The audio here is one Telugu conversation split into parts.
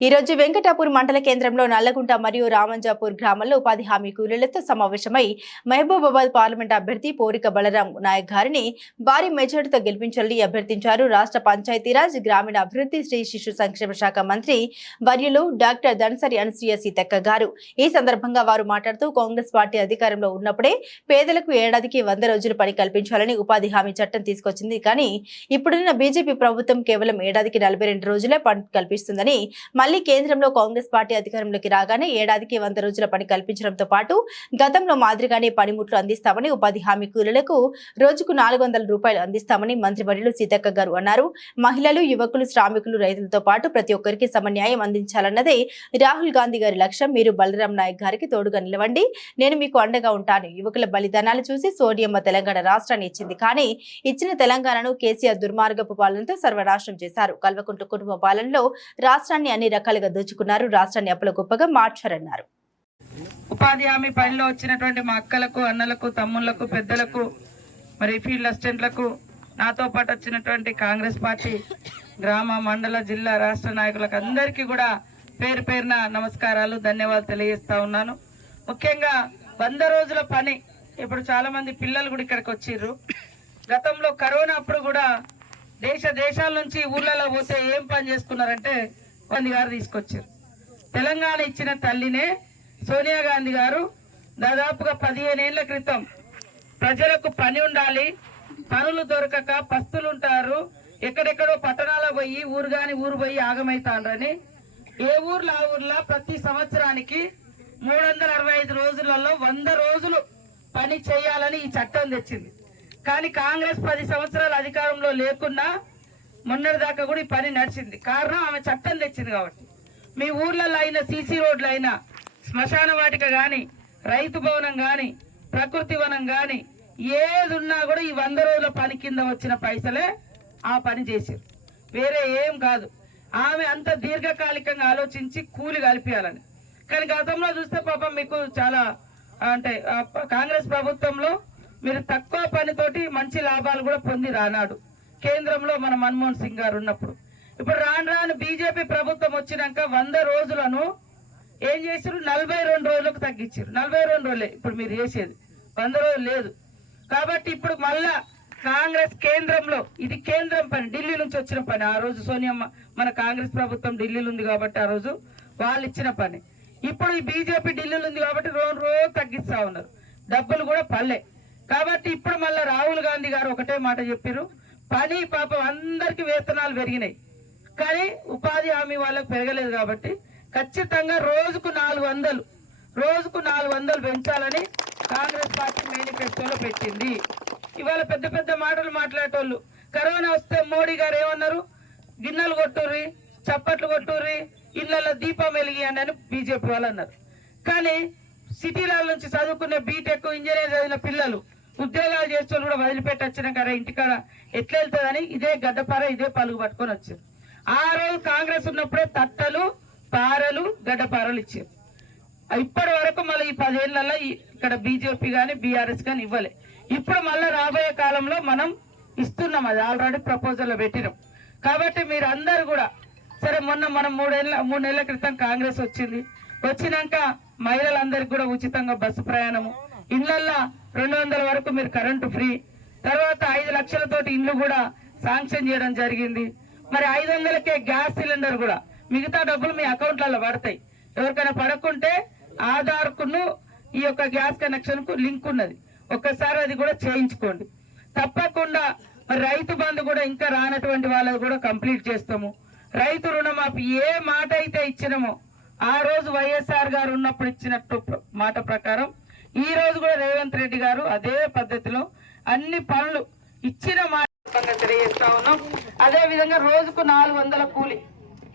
ఈ రోజు వెంకటాపూర్ మండల కేంద్రంలో నల్లగుంట మరియు రామంజాపూర్ గ్రామాల్లో ఉపాధి హామీ కూలీలతో సమావేశమై మహబూబాబాద్ పార్లమెంట్ అభ్యర్థి పోరిక బలరాం నాయక్ గారిని భారీ మెజార్టీతో గెలిపించాలని అభ్యర్థించారు. రాష్ట్ర పంచాయతీరాజ్ గ్రామీణ అభివృద్ధి శ్రీ శిశు సంక్షేమ శాఖ మంత్రి వర్యులు డాక్టర్ ధనసరి అనసూయ సీతక్క గారు. ఈ సందర్భంగా వారు మాట్లాడుతూ కాంగ్రెస్ పార్టీ అధికారంలో ఉన్నప్పుడే పేదలకు ఏడాదికి వంద రోజులు పని కల్పించాలని ఉపాధి హామీ చట్టం తీసుకొచ్చింది. కానీ ఇప్పుడున్న బీజేపీ ప్రభుత్వం కేవలం ఏడాదికి నలభై రెండు రోజులే పని కల్పిస్తుందని మళ్ళీ కేంద్రంలో కాంగ్రెస్ పార్టీ అధికారంలోకి రాగానే ఏడాదికి వంద రోజుల పని కల్పించడంతో పాటు గతంలో మాదిరిగానే పనిముట్లు అందిస్తామని ఉపాధి హామీ కూలీలకు రోజుకు నాలుగు వందల రూపాయలు అందిస్తామని మంత్రి బడిలో సీతక్క గారు అన్నారు. మహిళలు యువకులు శ్రామికులు రైతులతో పాటు ప్రతి ఒక్కరికి సమన్యాయం అందించాలన్నదే రాహుల్ గాంధీ గారి లక్ష్యం. మీరు బలరాం నాయక్ గారికి తోడుగా నిలవండి. నేను మీకు అండగా ఉంటాను. యువకుల బలిదానాలు చూసి సోనియమ్మ తెలంగాణ రాష్ట్రాన్ని ఇచ్చింది. కానీ ఇచ్చిన తెలంగాణను కేసీఆర్ దుర్మార్గపు పాలనతో సర్వనాశనం చేశారు. కల్వకుంట్ల కుటుంబ పాలనలో రాష్ట్రాన్ని అన్ని రకాలుగా దోచుకున్నారు. రాష్ట్రాన్ని అప్పుల గొప్పగా మార్చారన్నారు. ఉపాధి హామీ పనిలో వచ్చినటువంటి మా అక్కలకు అన్నలకు తమ్ముళ్ళకు పెద్దలకు మరి ఫీల్డ్ అసిస్టెంట్లకు నాతో పాటు వచ్చినటువంటి కాంగ్రెస్ పార్టీ గ్రామ మండల జిల్లా రాష్ట్ర నాయకులకు అందరికీ కూడా పేరు పేరున నమస్కారాలు ధన్యవాదాలు తెలియజేస్తా ఉన్నాను. ముఖ్యంగా వంద రోజుల పని. ఇప్పుడు చాలా మంది పిల్లలు కూడా ఇక్కడికి వచ్చిర్రు. గతంలో కరోనా అప్పుడు కూడా దేశ దేశాల నుంచి ఊర్లలో పోతే ఏం పని చేసుకున్నారంటే గాంధీ గారు తీసుకొచ్చారు. తెలంగాణ ఇచ్చిన తల్లినే సోనియా గాంధీ గారు దాదాపుగా పదిహేను ఏళ్ళ క్రితం ప్రజలకు పని ఉండాలి పనులు దొరకక పస్తులుంటారు ఎక్కడెక్కడో పట్టణాలకు పోయి ఊరు కాని ఊరు పోయి ఆగమైతాండ్రని ఏ ఊర్లో ఆ ఊర్లో ప్రతి సంవత్సరానికి మూడు వందల అరవై ఐదు రోజులలో వంద రోజులు పని చేయాలని ఈ చట్టం తెచ్చింది. కానీ కాంగ్రెస్ పది సంవత్సరాల అధికారంలో లేకున్నా మొన్నటి దాకా కూడా ఈ పని నడిచింది. కారణం ఆమె చట్టం తెచ్చింది కాబట్టి. మీ ఊర్లలో అయిన సీసీ రోడ్లు అయినా శ్మశాన వాటిక కానీ రైతు భవనం కానీ ప్రకృతి వనం కానీ ఏది ఉన్నా కూడా ఈ వంద రోజుల పని కింద వచ్చిన పైసలే ఆ పని చేశారు వేరే ఏం కాదు. ఆమె అంత దీర్ఘకాలికంగా ఆలోచించి కూలి కలిపియాలని. కానీ గతంలో చూస్తే పాపం మీకు చాలా అంటే కాంగ్రెస్ ప్రభుత్వంలో మీరు తక్కువ పనితోటి మంచి లాభాలు కూడా పొంది రానాడు. కేంద్రంలో మన మన్మోహన్ సింగ్ గారు ఉన్నప్పుడు. ఇప్పుడు రాను రాను బీజేపీ ప్రభుత్వం వచ్చినాక వంద రోజులను ఏం చేసారు నలభై రెండు రోజులకు తగ్గించారు నలభై రెండు రోజులే. ఇప్పుడు మీరు చేసేది. వంద రోజులు లేదు. కాబట్టి ఇప్పుడు మళ్ళా కాంగ్రెస్ కేంద్రంలో ఇది కేంద్రం పని. ఢిల్లీ నుంచి వచ్చిన పని. ఆ రోజు సోనియమ్మ మన కాంగ్రెస్ ప్రభుత్వం ఢిల్లీలో ఉంది కాబట్టి ఆ రోజు వాళ్ళు ఇచ్చిన పని. ఇప్పుడు ఈ బీజేపీ ఢిల్లీలో ఉంది కాబట్టి రోజు రోజు తగ్గిస్తా ఉన్నారు. డబ్బులు కూడా పల్లె కాబట్టి ఇప్పుడు మళ్ళీ రాహుల్ గాంధీ గారు ఒకటే మాట చెప్పారు పని పాపం అందరికి వేతనాలు పెరిగినాయి. కానీ ఉపాధి హామీ వాళ్ళకి పెరగలేదు కాబట్టి ఖచ్చితంగా రోజుకు నాలుగు వందలు రోజుకు నాలుగు వందలు పెంచాలని కాంగ్రెస్ పార్టీ మేనిఫెస్టోలో పెట్టింది. ఇవాళ పెద్ద పెద్ద మాటలు మాట్లాడేటోళ్ళు కరోనా వస్తే మోడీ గారు ఏమన్నారు? గిన్నెలు కొట్టుర్రి చప్పట్లు కొట్టుర్రి ఇళ్ళలో దీపం వెలిగియండి అని బీజేపీ వాళ్ళు అన్నారు. కానీ సిటీల నుంచి చదువుకునే బీటెక్ ఇంజనీర్ చదివిన పిల్లలు ఉద్యోగాలు చేసే వాళ్ళు కూడా వదిలిపెట్టి వచ్చినాం కదా ఇంటికాడ ఎట్లా వెళ్తుందని ఇదే గడ్డపార ఇదే పలుగు పట్టుకొని వచ్చారు. ఆ రోజు కాంగ్రెస్ ఉన్నప్పుడే తట్టలు పారలు గడ్డపారలు ఇచ్చారు. ఇప్పటి వరకు మళ్ళీ ఈ పదేళ్ళలో ఇక్కడ బీజేపీ కానీ బీఆర్ఎస్ కానీ ఇవ్వలే. ఇప్పుడు మళ్ళీ రాబోయే కాలంలో మనం ఇస్తున్నాం అది ఆల్రెడీ ప్రపోజల్లో పెట్టినాం. కాబట్టి మీరు అందరు కూడా సరే మొన్న మనం మూడేళ్ళ మూడు నెలల క్రితం కాంగ్రెస్ వచ్చింది. వచ్చినాక మహిళలందరికీ కూడా ఉచితంగా బస్సు ప్రయాణము. ఇళ్ళల్లో రెండు వందల వరకు మీరు కరెంటు ఫ్రీ. తర్వాత ఐదు లక్షలతోటి ఇండ్లు కూడా శాంక్షన్ చేయడం జరిగింది. మరి ఐదు వందలకే గ్యాస్ సిలిండర్ కూడా. మిగతా డబ్బులు మీ అకౌంట్లలో పడతాయి. ఎవరికైనా పడకుంటే ఆధార్కును ఈ యొక్క గ్యాస్ కనెక్షన్కు లింక్ ఉన్నది. ఒక్కసారి అది కూడా చేయించుకోండి. తప్పకుండా మరి రైతు బంధు కూడా ఇంకా రానటువంటి వాళ్ళది కూడా కంప్లీట్ చేస్తాము. రైతు రుణమాఫీ ఏ మాట అయితే ఇచ్చినామో ఆ రోజు వైఎస్ఆర్ గారు ఉన్నప్పుడు ఇచ్చినట్టు మాట ప్రకారం ఈ రోజు కూడా రేవంత్ రెడ్డి గారు అదే పద్ధతిలో అన్ని పనులు ఇచ్చిన మాట తెలియజేస్తా ఉన్నాం. అదే విధంగా రోజుకు నాలుగు వందల కూలి.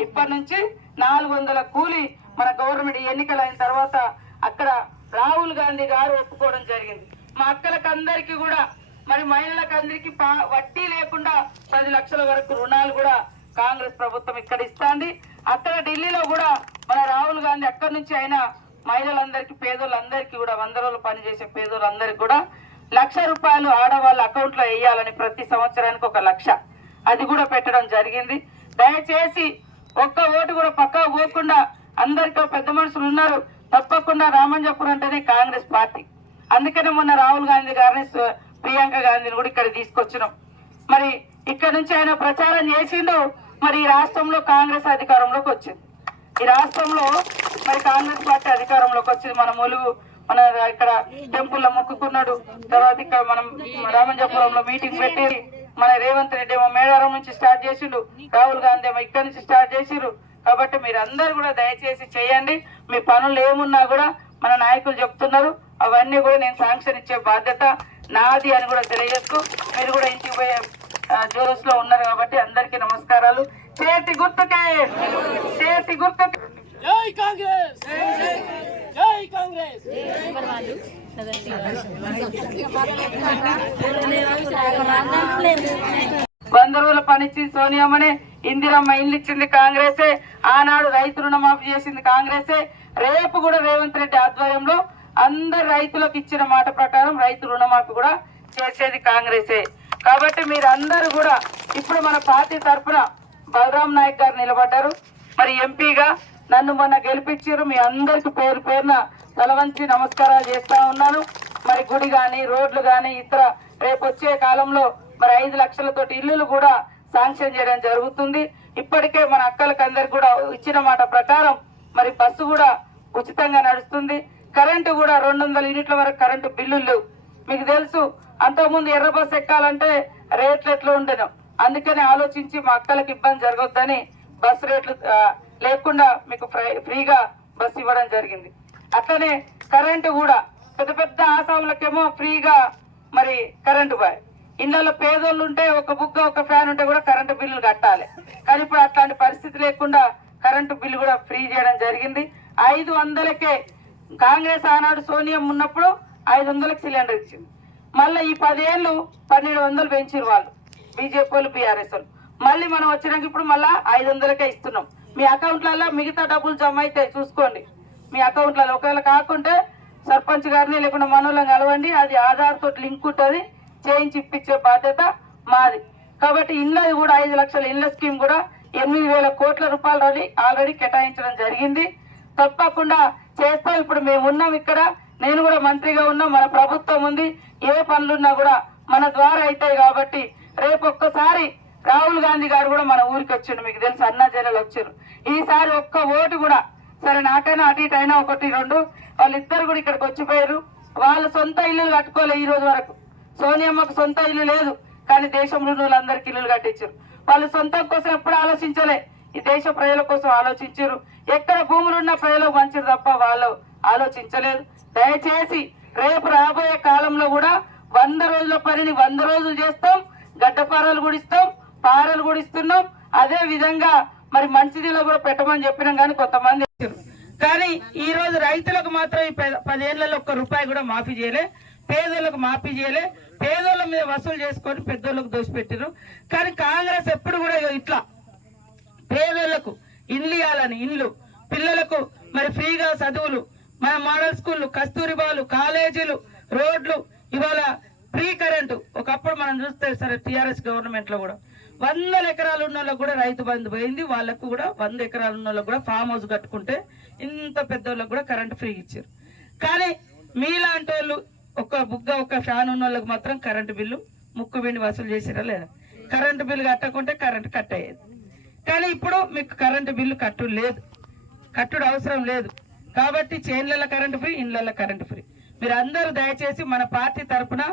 ఇప్పటి నుంచి నాలుగు వందల కూలి మన గవర్నమెంట్ ఎన్నికలు అయిన తర్వాత అక్కడ రాహుల్ గాంధీ గారు ఒప్పుకోవడం జరిగింది. మా అక్కలకందరికీ కూడా మరి మహిళలకు అందరికీ పా- వడ్డీ లేకుండా పది లక్షల వరకు రుణాలు కూడా కాంగ్రెస్ ప్రభుత్వం ఇక్కడ ఇస్తాంది. అక్కడ ఢిల్లీలో కూడా మన రాహుల్ గాంధీ అక్కడి నుంచి అయినా మహిళలందరికీ పేదోళ్ళందరికీ కూడా వంద రోజులు పనిచేసే పేదోళ్ళందరికీ కూడా లక్ష రూపాయలు ఆడవాళ్ళ అకౌంట్లో వేయాలని ప్రతి సంవత్సరానికి ఒక లక్ష. అది కూడా పెట్టడం జరిగింది. దయచేసి ఒక్క ఓటు కూడా పక్కా పోకుండా అందరికీ పెద్ద మనుషులు ఉన్నారు. తప్పకుండా రామంజపూర్ అంటేనే కాంగ్రెస్ పార్టీ. అందుకనే మొన్న రాహుల్ గాంధీ గారిని ప్రియాంక గాంధీని కూడా ఇక్కడ తీసుకొచ్చినాం. మరి ఇక్కడ నుంచి ఆయన ప్రచారం చేసిండు. మరి ఈ రాష్ట్రంలో కాంగ్రెస్ అధికారంలోకి వచ్చింది. ఈ రాష్ట్రంలో మరి కాంగ్రెస్ పార్టీ అధికారంలోకి వచ్చింది. మన ములుగు మన ఇక్కడ టెంపుల్ మొక్కుకున్నాడు. తర్వాత ఇక్కడ మనం రామంజపురంలో మీటింగ్ పెట్టి మన రేవంత్ రెడ్డి ఏమో మేడారం నుంచి స్టార్ట్ చేసిండు. రాహుల్ గాంధీ ఏమో ఇక్కడ నుంచి స్టార్ట్ చేసిండ్రు కాబట్టి మీరు అందరు కూడా దయచేసి చేయండి. మీ పనులు ఏమున్నా కూడా మన నాయకులు చెప్తున్నారు. అవన్నీ కూడా నేను శాంక్షన్ ఇచ్చే బాధ్యత నాది అని కూడా తెలియజేస్తూ మీరు కూడా ఇంటికి పోయే జోరస్లో ఉన్నారు కాబట్టి అందరికీ నమస్కారాలు. చేతి గుర్తుకే చేతి గుర్తుకే జై కాంగ్రెస్ జై కాంగ్రెస్ వంద రోజుల పనిచ్చింది సోనియమ్మనే ఇందిరమ్మ ఇల్లు ఇచ్చింది కాంగ్రెసే. ఆనాడు రైతు రుణమాఫీ చేసింది కాంగ్రెసే. రేపు కూడా రేవంత్ రెడ్డి ఆధ్వర్యంలో అందరు రైతులకు ఇచ్చిన మాట ప్రకారం రైతు రుణమాఫీ కూడా చేసేది కాంగ్రెసే. కాబట్టి మీరు అందరూ కూడా ఇప్పుడు మన పార్టీ తరఫున బలరాం నాయక్ గారు నిలబడ్డారు. మరి ఎంపీగా నన్ను మొన్న గెలిపించారు. మీ అందరికి పేరు పేరున తలవంచి నమస్కారాలు చేస్తా ఉన్నాను. మరి గుడి గాని రోడ్లు గాని ఇతర రేపు వచ్చే కాలంలో మరి ఐదు లక్షలతోటి ఇల్లులు కూడా శాంక్షన్ చేయడం జరుగుతుంది. ఇప్పటికే మన అక్కలకి అందరికి కూడా ఇచ్చిన మాట ప్రకారం మరి బస్సు కూడా ఉచితంగా నడుస్తుంది. కరెంటు కూడా రెండు వందల యూనిట్ల వరకు కరెంటు బిల్లులు. మీకు తెలుసు అంతకుముందు ఎర్ర బస్సు ఎక్కాలంటే రేట్లు ఎట్లా ఉండను. అందుకని ఆలోచించి మా అక్కలకు ఇబ్బంది జరగొద్దని బస్ రేట్లు లేకుండా మీకు ఫ్రై- ఫ్రీగా బస్ ఇవ్వడం జరిగింది. అట్లనే కరెంటు కూడా పెద్ద పెద్ద ఆసాములకేమో ఫ్రీగా మరి కరెంటు బాయ్. ఇళ్ళలో పేదోళ్ళు ఉంటే ఒక బుగ్గ ఒక ఫ్యాన్ ఉంటే కూడా కరెంటు బిల్లులు కట్టాలి. కానీ ఇప్పుడు అట్లాంటి పరిస్థితి లేకుండా కరెంటు బిల్లు కూడా ఫ్రీ చేయడం జరిగింది. ఐదు వందలకే కాంగ్రెస్ ఆనాడు సోనియం ఉన్నప్పుడు ఐదు వందలకు సిలిండర్ ఇచ్చింది. మళ్ళీ ఈ పదేళ్ళు పన్నెండు వందలు పెంచారు వాళ్ళు. బీజేపీ వాళ్ళు బీఆర్ఎస్ వాళ్ళు మళ్ళీ మనం వచ్చినాక ఇప్పుడు మళ్ళీ ఐదు వందలకే ఇస్తున్నాం. మీ అకౌంట్లలో మిగతా డబ్బులు జమ అయితే చూసుకోండి. మీ అకౌంట్లలో ఒకవేళ కాకుంటే సర్పంచ్ గారిని లేకుండా మనోళ్ళని కలవండి. అది ఆధార్ తోటి లింక్ ఉంటుంది. చేయించి ఇప్పించే బాధ్యత మాది. కాబట్టి ఇళ్ళది కూడా ఐదు లక్షల ఇళ్ళ స్కీమ్ కూడా ఎనిమిది వేల కోట్ల రూపాయలు ఆల్రెడీ ఆల్రెడీ కేటాయించడం జరిగింది. తప్పకుండా చేస్తాం. ఇప్పుడు మేము ఉన్నాం ఇక్కడ. నేను కూడా మంత్రిగా ఉన్నా. మన ప్రభుత్వం ఉంది. ఏ పనులున్నా కూడా మన ద్వారా అవుతాయి కాబట్టి రేపు ఒక్కసారి రాహుల్ గాంధీ గారు కూడా మన ఊరికి వచ్చిండు మీకు తెలుసు అన్నా జిల్లాలో వచ్చారు ఈసారి ఒక్క ఓటు కూడా సరే నాకైనా అటు ఇటు అయినా ఒకటి రెండు వాళ్ళిద్దరు కూడా ఇక్కడికి వచ్చిపోయారు. వాళ్ళ సొంత ఇల్లు కట్టుకోలే ఈ రోజు వరకు. సోనియమ్మకు సొంత ఇల్లు లేదు కానీ దేశంలో ఉన్న వాళ్ళందరికీ ఇల్లులు కట్టించారు. వాళ్ళు సొంతం కోసం ఎప్పుడు ఆలోచించలే ఈ దేశ ప్రజల కోసం ఆలోచించారు. ఎక్కడ భూములున్న ప్రజలకు మంచిది తప్ప వాళ్ళు ఆలోచించలేదు. దయచేసి రేపు రాబోయే కాలంలో కూడా వంద రోజుల పనిని వంద రోజులు చేస్తాం. గడ్డపారలు కూడా ఇస్తాం పారలు కూడా ఇస్తున్నాం. అదే విధంగా మరి మంచినీళ్ళు కూడా పెట్టమని చెప్పినాం కానీ కొంతమంది కానీ ఈ రోజు రైతులకు మాత్రం ఈ పదేళ్ళలో ఒక్క రూపాయి కూడా మాఫీ చేయలే. పేదోళ్ళకు మాఫీ చేయలే. పేదోళ్ళ మీద వసూలు చేసుకొని పెద్దోళ్ళకు దోసిపెట్టారు కానీ కాంగ్రెస్ ఎప్పుడు కూడా ఇట్లా పేదోళ్ళకు ఇండ్లు ఇవ్వాలని ఇండ్లు. పిల్లలకు మరి ఫ్రీగా చదువులు మన మోడల్ స్కూళ్ళు కస్తూరిబాలు కాలేజీలు రోడ్లు ఇవాళ ఫ్రీ కరెంటు. ఒకప్పుడు మనం చూస్తే సరే టీఆర్ఎస్ గవర్నమెంట్లో కూడా వందల ఎకరాలు ఉన్న వాళ్ళకు కూడా రైతు బంధు పోయింది. వాళ్ళకు కూడా వంద ఎకరాలు ఉన్న వాళ్ళకు కూడా ఫామ్ హౌస్ కట్టుకుంటే ఇంత పెద్ద వాళ్ళకు కూడా కరెంటు ఫ్రీ ఇచ్చారు. కానీ మీలాంటి వాళ్ళు ఒక బుగ్గ ఒక ఫ్యాన్ ఉన్న వాళ్ళకి మాత్రం కరెంటు బిల్లు ముక్కు బిండి వసూలు చేసిరా లేదా? కరెంటు బిల్లు కట్టకుంటే కరెంటు కట్ అయ్యేది. కానీ ఇప్పుడు మీకు కరెంటు బిల్లు కట్టు లేదు. కట్టుడు అవసరం లేదు. కాబట్టి చేన్ల కరెంటు ఫ్రీ ఇండ్ల కరెంటు ఫ్రీ. మీరు అందరూ దయచేసి మన పార్టీ తరఫున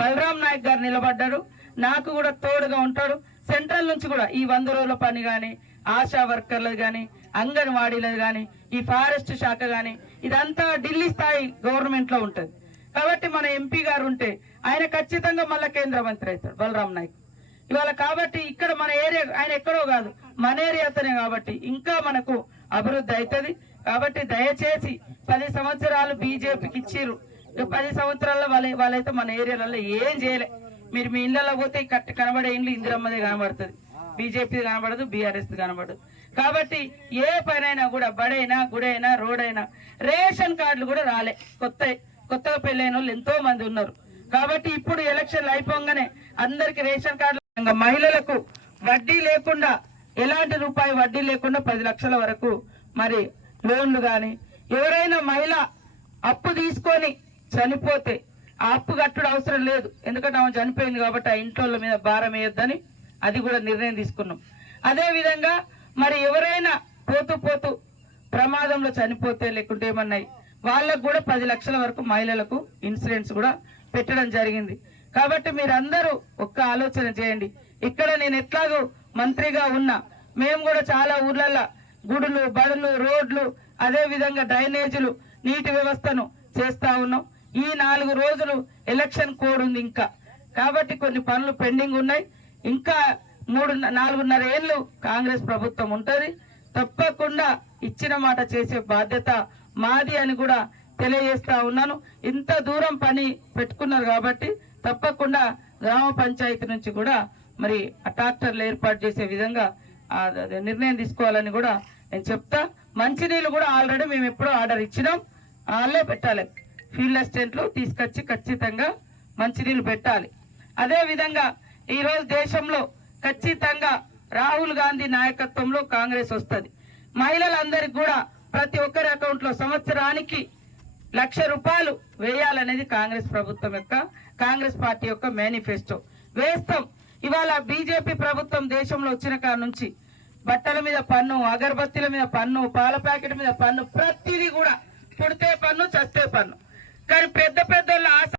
బలరాం నాయక్ గారు నిలబడ్డారు నాకు కూడా తోడుగా ఉంటాడు. సెంట్రల్ నుంచి కూడా ఈ వంద రోజుల పని కానీ ఆశా వర్కర్లది కానీ అంగన్వాడీలది కానీ ఈ ఫారెస్ట్ శాఖ కానీ ఇదంతా ఢిల్లీ స్థాయి గవర్నమెంట్లో ఉంటుంది. కాబట్టి మన ఎంపీ గారు ఉంటే ఆయన ఖచ్చితంగా మళ్ళా కేంద్ర మంత్రి అవుతాడు బలరాం నాయక్. ఇవాళ కాబట్టి ఇక్కడ మన ఏరియా ఆయన ఎక్కడో కాదు మన ఏరియాతోనే కాబట్టి ఇంకా మనకు అభివృద్ధి అవుతుంది. కాబట్టి దయచేసి పది సంవత్సరాలు బీజేపీకి ఇచ్చిర్రు. పది సంవత్సరాల్లో వాళ్ళ వాళ్ళైతే మన ఏరియాలలో ఏం చేయలే. మీరు మీ ఇళ్ళలో పోతే కట్ కనబడే ఇండ్లు ఇందిరమ్మది కనబడుతుంది. బీజేపీ కనబడదు బీఆర్ఎస్ కనబడదు. కాబట్టి ఏ పనైనా కూడా బడైనా గుడైనా రోడైనా రేషన్ కార్డులు కూడా రాలే. కొత్త కొత్తగా పెళ్ళైన వాళ్ళు ఎంతో మంది ఉన్నారు. కాబట్టి ఇప్పుడు ఎలక్షన్లు అయిపోగానే అందరికి రేషన్ కార్డులు ఇంకా మహిళలకు వడ్డీ లేకుండా ఎలాంటి రూపాయి వడ్డీ లేకుండా పది లక్షల వరకు మరి లోన్లు కానీ ఎవరైనా మహిళ అప్పు తీసుకొని చనిపోతే ఆ అప్పు కట్టడం అవసరం లేదు. ఎందుకంటే ఆమె చనిపోయింది కాబట్టి ఆ ఇంట్లో మీద భారం వేయొద్దని అది కూడా నిర్ణయం తీసుకున్నాం. అదే విధంగా మరి ఎవరైనా పోతూ పోతూ ప్రమాదంలో చనిపోతే లేకుంటే ఏమన్నాయి వాళ్ళకు కూడా పది లక్షల వరకు మహిళలకు ఇన్సూరెన్స్ కూడా పెట్టడం జరిగింది. కాబట్టి మీరందరూ ఒక్క ఆలోచన చేయండి. ఇక్కడ నేను ఎట్లాగో మంత్రిగా ఉన్నా మేము కూడా చాలా ఊర్లల్లో గుడులు బడులు రోడ్లు అదేవిధంగా డ్రైనేజీలు నీటి వ్యవస్థను చేస్తా ఉన్నాం. ఈ నాలుగు రోజులు ఎలక్షన్ కోడ్ ఉంది ఇంకా. కాబట్టి కొన్ని పనులు పెండింగ్ ఉన్నాయి. ఇంకా మూడు నాలుగున్నర ఏళ్ళు కాంగ్రెస్ ప్రభుత్వం ఉంటుంది. తప్పకుండా ఇచ్చిన మాట చేసే బాధ్యత మాది అని కూడా తెలియజేస్తా ఉన్నాను. ఇంత దూరం పని పెట్టుకున్నారు కాబట్టి తప్పకుండా గ్రామ పంచాయతీ నుంచి కూడా మరి ట్రాక్టర్లు ఏర్పాటు చేసే విధంగా అదే నిర్ణయం తీసుకోవాలని కూడా నేను చెప్తా. మంచినీళ్ళు కూడా ఆల్రెడీ మేము ఎప్పుడో ఆర్డర్ ఇచ్చినాం. వాళ్ళే పెట్టాలి. ఫీల్డ్ అసిస్టెంట్లు తీసుకొచ్చి ఖచ్చితంగా మంచినీళ్ళు పెట్టాలి. అదేవిధంగా ఈరోజు దేశంలో ఖచ్చితంగా రాహుల్ గాంధీ నాయకత్వంలో కాంగ్రెస్ వస్తుంది. మహిళలందరికీ కూడా ప్రతి ఒక్కరి అకౌంట్లో సంవత్సరానికి లక్ష రూపాయలు వేయాలనేది కాంగ్రెస్ ప్రభుత్వం యొక్క కాంగ్రెస్ పార్టీ యొక్క మేనిఫెస్టో. వేస్తాం. ఇవాళ బీజేపీ ప్రభుత్వం దేశంలో వచ్చిన కాడ నుంచి బట్టల మీద పన్ను అగరబత్తీల మీద పన్ను పాల ప్యాకెట్ మీద పన్ను ప్రతిదీ కూడా పుడితే పన్ను చస్తే పన్ను. కానీ పెద్ద పెద్ద లాస్